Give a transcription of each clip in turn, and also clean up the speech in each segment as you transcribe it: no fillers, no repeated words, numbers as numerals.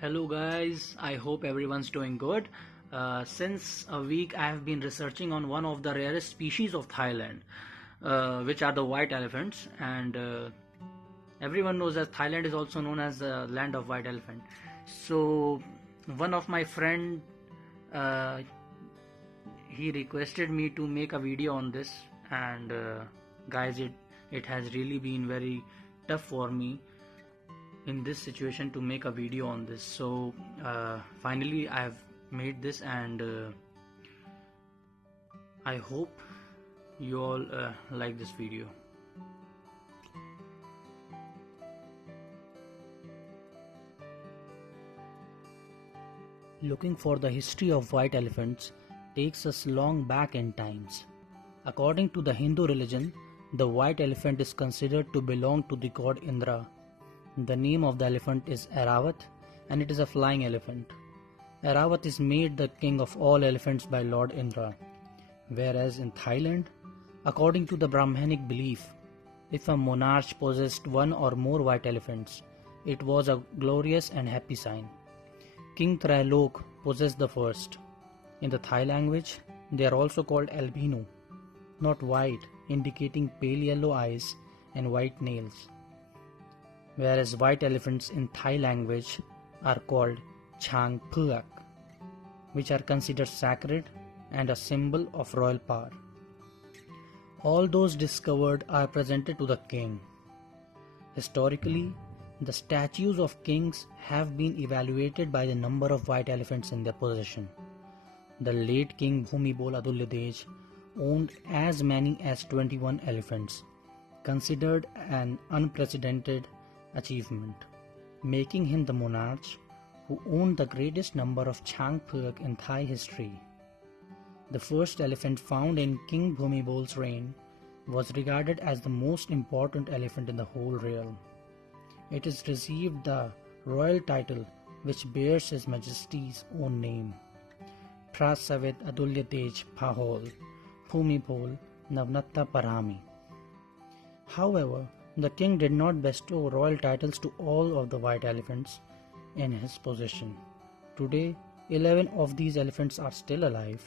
Hello guys, I hope everyone's doing good. Since a week I have been researching on one of the rarest species of Thailand, which are the white elephants, and everyone knows that Thailand is also known as the land of white elephant. So one of my friend, uh, he requested me to make a video on this, and guys, it has really been very tough for me in this situation to make a video on this. So finally I have made this, and I hope you all like this video. Looking for the history of white elephants takes us long back in times. According to the Hindu religion, the white elephant is considered to belong to the god Indra. The name of the elephant is Airavat, and it is a flying elephant. Airavat is made the king of all elephants by Lord Indra. Whereas in Thailand, according to the Brahmanic belief, if a monarch possessed one or more white elephants, it was a glorious and happy sign. King Trailok possessed the first. In the Thai language, they are also called albino, not white, indicating pale yellow eyes and white nails. Whereas white elephants in Thai language are called Chang Phuak, which are considered sacred and a symbol of royal power. All those discovered are presented to the king. Historically, the statues of kings have been evaluated by the number of white elephants in their possession. The late King Bhumibol Adulyadej owned as many as 21 elephants, considered an unprecedented achievement, making him the monarch who owned the greatest number of Chang Phuak in Thai history. The first elephant found in King Bhumibol's reign was regarded as the most important elephant in the whole realm. It has received the royal title which bears His Majesty's own name, Prasavid Adulyadej Pahol Bhumibol Navnatta Parami. However, the king did not bestow royal titles to all of the white elephants in his possession. Today, 11 of these elephants are still alive,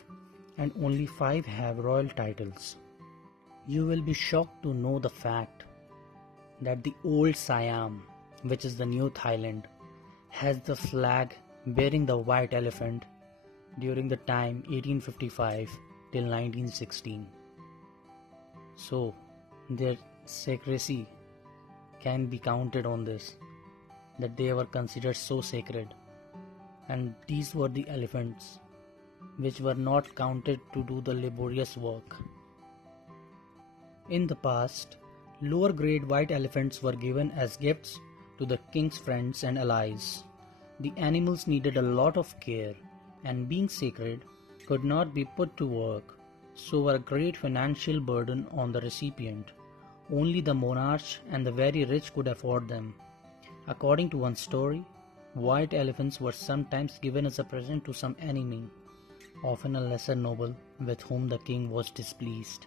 and only 5 have royal titles. You will be shocked to know the fact that the old Siam, which is the new Thailand, has the flag bearing the white elephant during the time 1855 till 1916. So, their secrecy can be counted on this, that they were considered so sacred, and these were the elephants which were not counted to do the laborious work. In the past, lower grade white elephants were given as gifts to the king's friends and allies. The animals needed a lot of care, and being sacred could not be put to work, so were a great financial burden on the recipient. Only the monarch and the very rich could afford them. According to one story, white elephants were sometimes given as a present to some enemy, often a lesser noble with whom the king was displeased.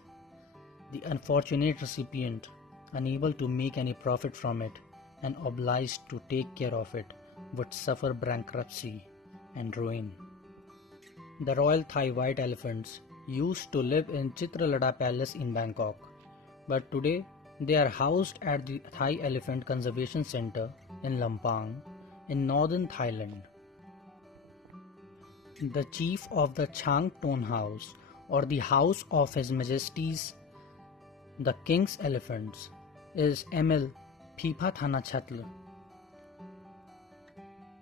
The unfortunate recipient, unable to make any profit from it and obliged to take care of it, would suffer bankruptcy and ruin. The Royal Thai White Elephants used to live in Chitralada Palace in Bangkok, but today they are housed at the Thai Elephant Conservation Center in Lampang in northern Thailand. The chief of the Chang Ton House, or the House of His Majesty's the King's Elephants, is Emil Phipathana Chatl.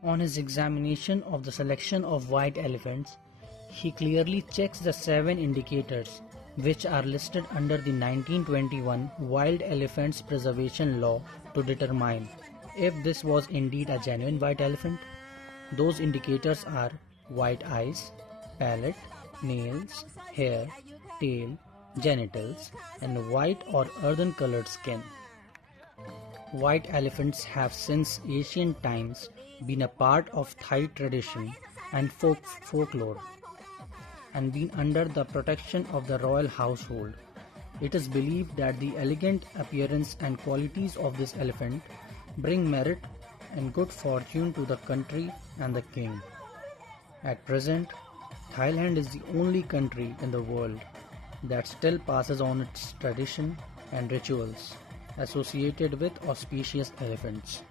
On his examination of the selection of white elephants, he clearly checks the 7 indicators which are listed under the 1921 Wild Elephants Preservation Law to determine if this was indeed a genuine white elephant. Those indicators are white eyes, palate, nails, hair, tail, genitals, and white or earthen colored skin. White elephants have since ancient times been a part of Thai tradition and folklore, and been under the protection of the royal household. It is believed that the elegant appearance and qualities of this elephant bring merit and good fortune to the country and the king. At present, Thailand is the only country in the world that still passes on its tradition and rituals associated with auspicious elephants.